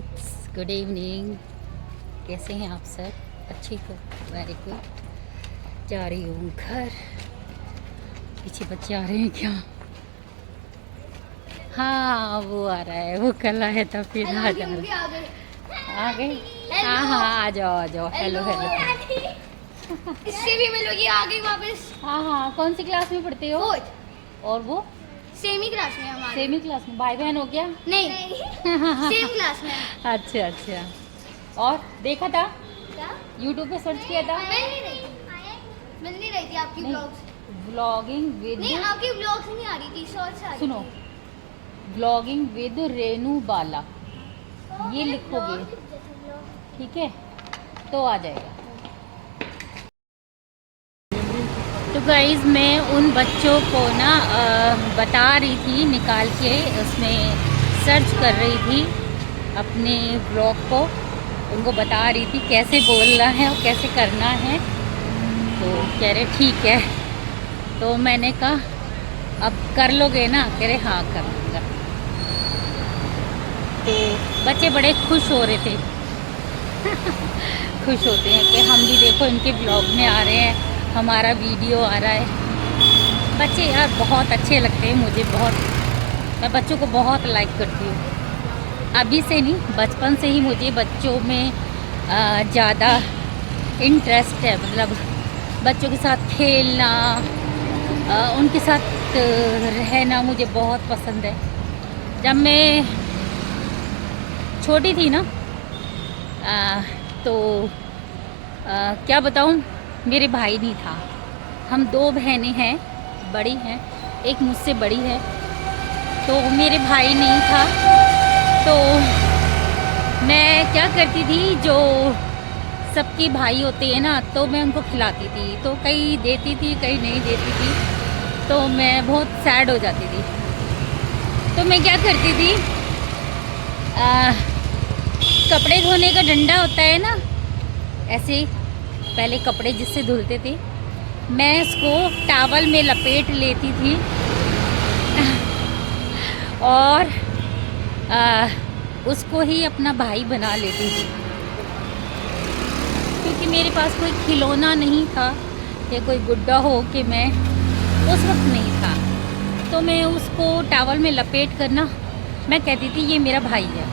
Friends, good evening. कैसे हैं आप सब? अच्छे हो? Very good. जा रही हूँ घर। पीछे बच्चे आ रहे हैं क्या? हाँ, वो आ रहा है, वो कल आया था फिर आ जा रहा है। आ गए? हाँ हाँ, आ जाओ आ जाओ। Hello hello. इससे भी मिलोगी आ गई वापस। हाँ हाँ, कौन सी क्लास में पढ़ते हो? और वो सेमी क्लास में हमारे। सेमी क्लास में? भाई बहन हो क्या? नहीं सेम क्लास में। अच्छा अच्छा। और देखा था? क्या? यूट्यूब पे सर्च किया था? मिल नहीं रही थी आपकी नहीं, ब्लॉग्स। व्लॉगिंग विद, नहीं आपकी ब्लॉग्स नहीं आ रही थी, शॉर्ट्स आ रही सुनो, थी। व्लॉगिंग विद रेनू बाला, ये लिखोगे, ठीक है, तो आ जाएगा। तो गाइज़, मैं उन बच्चों को ना बता रही थी, निकाल के उसमें सर्च कर रही थी अपने ब्लॉग को, उनको बता रही थी कैसे बोलना है और कैसे करना है। तो कह रहे ठीक है। तो मैंने कहा अब कर लोगे ना? कह रहे हाँ कर लूँगा। तो बच्चे बड़े खुश हो रहे थे। खुश होते हैं कि हम भी देखो इनके ब्लॉग में आ रहे हैं, हमारा वीडियो आ रहा है। बच्चे यार बहुत अच्छे लगते हैं मुझे, बहुत। मैं बच्चों को बहुत लाइक करती हूँ। अभी से नहीं, बचपन से ही मुझे बच्चों में ज़्यादा इंटरेस्ट है। मतलब बच्चों के साथ खेलना, उनके साथ रहना मुझे बहुत पसंद है। जब मैं छोटी थी ना, तो क्या बताऊँ, मेरे भाई नहीं था। हम दो बहनें हैं, बड़ी हैं, एक मुझसे बड़ी है। तो मेरे भाई नहीं था, तो मैं क्या करती थी, जो सबके भाई होते हैं ना, तो मैं उनको खिलाती थी। तो कहीं देती थी, कहीं नहीं देती थी, तो मैं बहुत सैड हो जाती थी। तो मैं क्या करती थी, कपड़े धोने का डंडा होता है ना, ऐसे पहले कपड़े जिससे धुलते थे, मैं इसको टॉवल में लपेट लेती थी और उसको ही अपना भाई बना लेती थी। क्योंकि मेरे पास कोई खिलौना नहीं था या कोई गुड्डा हो कि मैं उस वक्त नहीं था, तो मैं उसको टॉवल में लपेट कर ना, मैं कहती थी ये मेरा भाई है।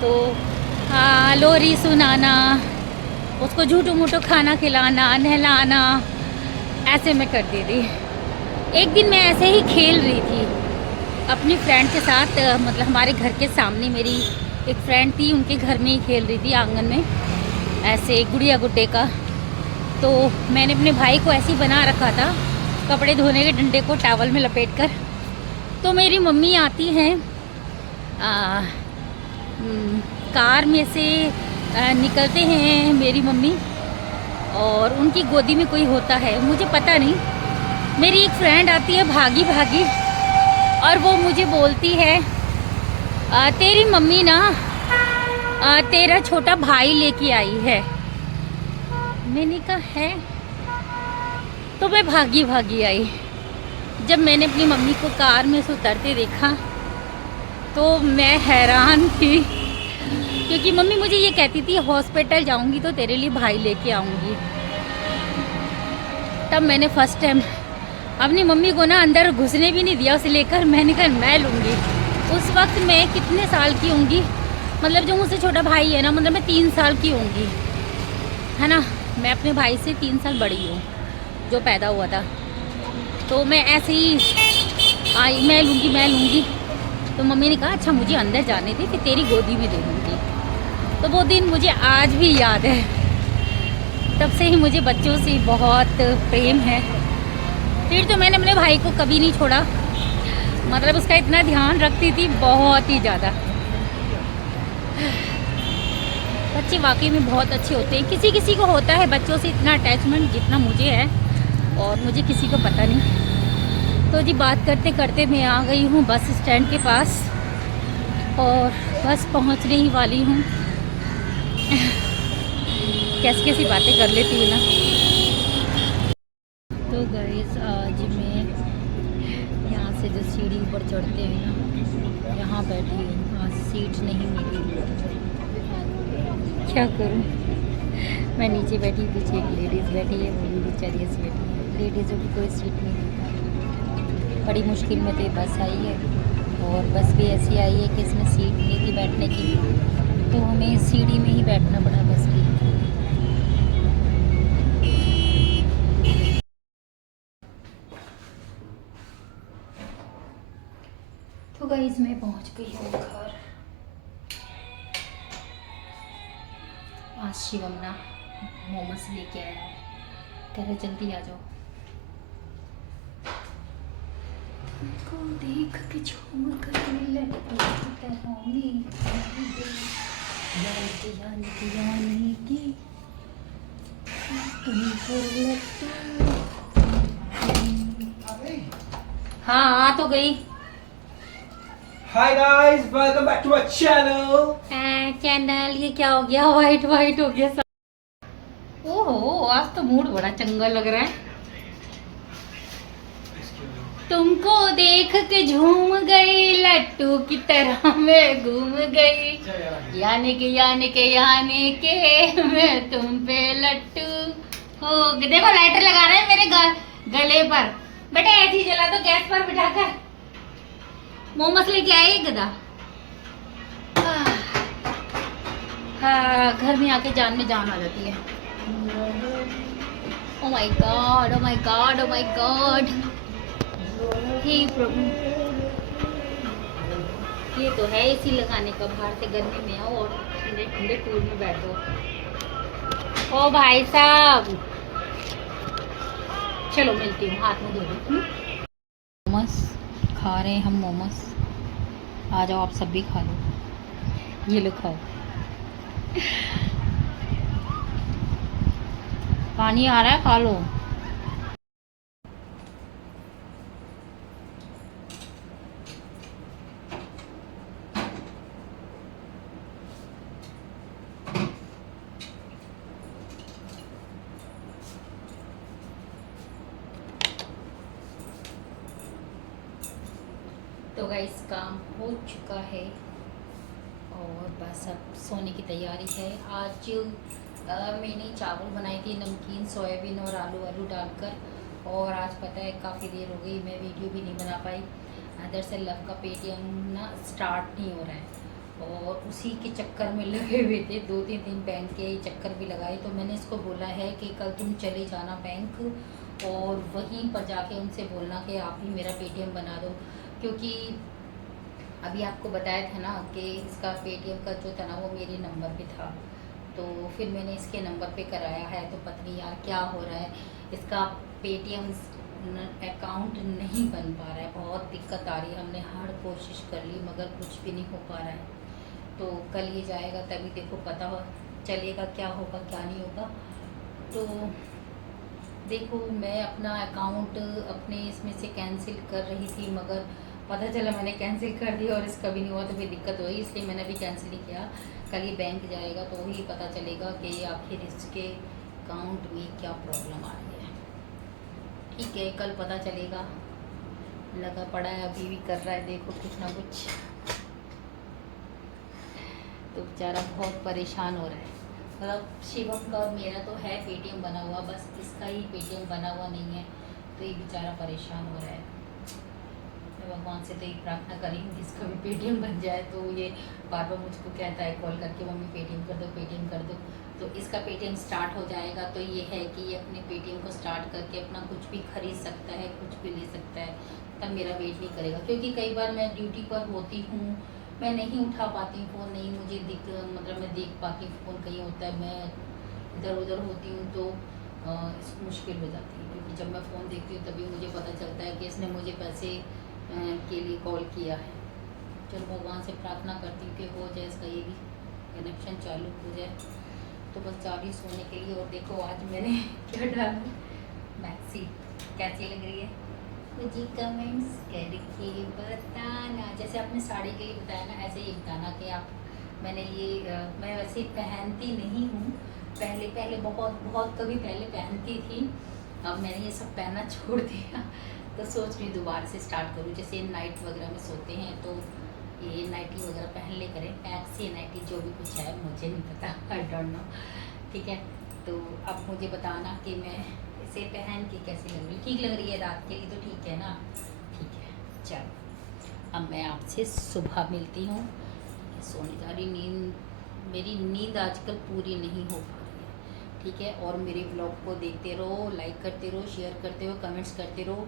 तो हाँ, लोरी सुनाना, उसको झूठू मूठू खाना खिलाना, नहलाना, ऐसे मैं करती थी। एक दिन मैं ऐसे ही खेल रही थी अपनी फ्रेंड के साथ, मतलब हमारे घर के सामने मेरी एक फ्रेंड थी, उनके घर में ही खेल रही थी आंगन में, ऐसे गुड़िया गुड्डे का। तो मैंने अपने भाई को ऐसे ही बना रखा था, कपड़े धोने के डंडे को टॉवल में लपेट कर। तो मेरी मम्मी आती हैं, कार में से निकलते हैं मेरी मम्मी, और उनकी गोदी में कोई होता है, मुझे पता नहीं। मेरी एक फ्रेंड आती है भागी भागी, और वो मुझे बोलती है तेरी मम्मी ना तेरा छोटा भाई लेके आई है। मैंने कहा है? तो मैं भागी भागी आई। जब मैंने अपनी मम्मी को कार में से उतरते देखा तो मैं हैरान थी, क्योंकि मम्मी मुझे ये कहती थी हॉस्पिटल जाऊंगी तो तेरे लिए भाई लेके आऊंगी। तब मैंने फर्स्ट टाइम अपनी मम्मी को ना अंदर घुसने भी नहीं दिया उसे लेकर, मैंने कहा मैं लूँगी। उस वक्त मैं कितने साल की होंगी, मतलब जो मुझसे छोटा भाई है ना, मतलब मैं 3 साल की होंगी, है ना। मैं अपने भाई से 3 साल बड़ी हूँ, जो पैदा हुआ था। तो मैं ऐसे ही आई, मैं लूँगी मैं लूँगी। तो मम्मी ने कहा अच्छा मुझे अंदर जाने दे, फिर तेरी गोदी में दे दूँगी। तो वो दिन मुझे आज भी याद है। तब से ही मुझे बच्चों से बहुत प्रेम है। फिर तो मैंने अपने भाई को कभी नहीं छोड़ा, मतलब उसका इतना ध्यान रखती थी, बहुत ही ज़्यादा। बच्चे वाकई में बहुत अच्छे होते हैं। किसी किसी को होता है बच्चों से इतना अटैचमेंट जितना मुझे है, और मुझे किसी को पता नहीं। तो जी बात करते करते मैं आ गई हूँ बस स्टैंड के पास, और बस पहुँचने ही वाली हूँ। कैसी कैसी बातें कर लेती हूँ ना। तो गाइस, आज मैं यहाँ से जो सीढ़ी ऊपर चढ़ते हैं ना, यहाँ बैठी हूँ। आज सीट नहीं मिली, क्या करूं। मैं नीचे बैठी, पीछे एक लेडीज़ बैठी है, वो भी बेचारी ऐसी बैठी है। लेडीज़ों की कोई सीट नहीं देता। बड़ी मुश्किल में तो ये बस आई है, और बस भी ऐसी आई है कि इसमें सीट नहीं थी बैठने की, तो हमें सीढ़ी में ही बैठना पड़ा बस की। तो गाइस मैं पहुंच गई हूँ घर। आज शिवम ना मोमोज लेके आया, कह रहे जल्दी आ जाओ। तुमको देख के झूम कर लटकी तरह में यानी की तुमको लट्टू। हाँ आ तो गई। Hi guys, welcome back to our channel. Channel ये क्या हो गया, वाइट वाइट हो गया सब। ओहो आज तो मूड बड़ा चंगा लग रहा है। तुमको देख के झूम गई, लट्टू की तरह मैं घूम गई, यानी के मैं तुम पे लट्टू हो। देखो लाइटर लगा रहे हैं मेरे गले पर। बेटा ऐसे ही जला दो गैस पर बिठाकर। मोमोस लेके आए गधा। हाँ घर में आके जान में जान आ जाती है। Oh my god, oh my god, oh my god, हे प्रभु। ये तो है एसी लगाने का, बाहर से गर्मी में आओ और ठंडे ठंडे कूल में बैठो। ओ भाई साहब चलो मिलती हूँ, हाथ में धो लो। मोमोस खा रहे हैं हम, मोमोस। आ जाओ आप सब भी खा लो, ये लो खाओ। पानी आ रहा है, खा लो। तो गाइस काम हो चुका है और बस अब सोने की तैयारी है। आज मैंने चावल बनाई थी, नमकीन सोयाबीन और आलू डालकर। और आज पता है काफ़ी देर हो गई, मैं वीडियो भी नहीं बना पाई। दरअसल लव का पेटीएम ना स्टार्ट नहीं हो रहा है और उसी के चक्कर में लगे हुए थे। 2-3 दिन बैंक के चक्कर भी लगाए, तो मैंने इसको बोला है कि कल तुम चले जाना बैंक और वहीं पर जाके उनसे बोलना कि आप ही मेरा पेटीएम बना दो। क्योंकि अभी आपको बताया था ना कि इसका पेटीएम का जो था ना वो मेरे नंबर पे था, तो फिर मैंने इसके नंबर पे कराया है। तो पता नहीं यार क्या हो रहा है, इसका पेटीएम अकाउंट नहीं बन पा रहा है, बहुत दिक्कत आ रही है। हमने हर कोशिश कर ली मगर कुछ भी नहीं हो पा रहा है। तो कल ये जाएगा तभी देखो पता चलेगा क्या होगा क्या नहीं होगा। तो देखो मैं अपना अकाउंट अपने इसमें से कैंसिल कर रही थी, मगर पता चला मैंने कैंसिल कर दिया और इसका भी नहीं हुआ, तो फिर दिक्कत हुई, इसलिए मैंने भी कैंसिल ही किया। कल ही बैंक जाएगा तो वही पता चलेगा कि आखिर इसके अकाउंट में क्या प्रॉब्लम आ रही है। ठीक है कल पता चलेगा। लगा पड़ा है अभी भी कर रहा है, देखो कुछ ना कुछ। तो बेचारा बहुत परेशान हो रहा है। मतलब शिवम का और मेरा तो है पेटीएम बना हुआ, बस इसका ही पेटीएम बना हुआ नहीं है, तो ये बेचारा परेशान हो रहा है। मैं भगवान से तो एक प्रार्थना करी हूँ कि इसका भी पेटीएम बन जाए। तो ये बार बार मुझको कहता है कॉल करके, मम्मी पेटीएम कर दो, पेटीएम कर दो। तो इसका पेटीएम स्टार्ट हो जाएगा तो ये है कि ये अपने पेटीएम को स्टार्ट करके अपना कुछ भी खरीद सकता है, कुछ भी ले सकता है, तब मेरा वेट नहीं करेगा। क्योंकि कई बार मैं ड्यूटी पर होती हूँ, मैं नहीं उठा पाती फ़ोन, नहीं मुझे मतलब मैं देख पाती फ़ोन कहीं होता है, मैं इधर उधर होती हूँ, तो मुश्किल हो जाती है। क्योंकि जब मैं फ़ोन देखती हूँ तभी मुझे पता चलता है कि इसने मुझे पैसे के लिए कॉल किया है। चलो भगवान से प्रार्थना करती हूँ कि हो जाए, इसका ये भी कनेक्शन चालू हो जाए। तो बस जा रही सोने के लिए। और देखो आज मैंने क्या डाला, मैक्सी कैसी लग रही है मुझे कमेंट्स करके बताना। जैसे आपने साड़ी के लिए बताया ना, ऐसे ही बताना कि आप मैंने ये मैं वैसे पहनती नहीं हूँ, पहले बहुत कभी पहले पहनती थी, अब मैंने ये सब पहनना छोड़ दिया। तो सोच रही दोबारा से स्टार्ट करूँ। जैसे नाइट वगैरह में सोते हैं तो ये नाइटी वगैरह पहन ले करें, मैक्सी सी नाइटी जो भी कुछ है मुझे नहीं पता, आई डोंट नो। ठीक है, तो अब मुझे बताना कि मैं इसे पहन के कैसी लग रही हूँ। ठीक लग रही है रात के लिए तो ठीक है ना? ठीक है, चलो अब मैं आपसे सुबह मिलती हूँ। सोने जा रही, मेरी नींद आजकल पूरी नहीं हो पा रही है। ठीक है, और मेरे ब्लॉग को देखते रहो, लाइक करते रहो, शेयर करते रहो, कमेंट्स करते रहो,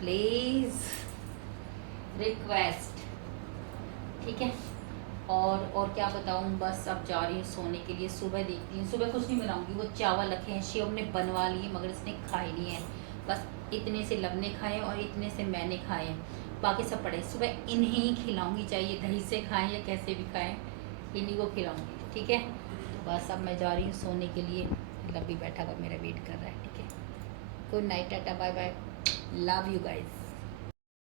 प्लीज़ रिक्वेस्ट। ठीक है, और क्या बताऊँ, बस अब जा रही हूँ सोने के लिए। सुबह देखती हूँ, सुबह कुछ नहीं बनाऊँगी। वो चावल रखे हैं, शिव ने बनवा लिए मगर इसने खाए नहीं है। बस इतने से लब ने खाए और इतने से मैंने खाए हैं, बाकी सब पड़े। सुबह इन्हें ही खिलाऊँगी, चाहिए दही से खाएँ या कैसे भी खाएँ, इन्हीं को खिलाऊँगी। ठीक है, तो बस अब मैं जा रही हूँ सोने के लिए। लब भी बैठा हुआ मेरा वेट कर रहा है। ठीक है, good night, tata, bye bye, love you guys.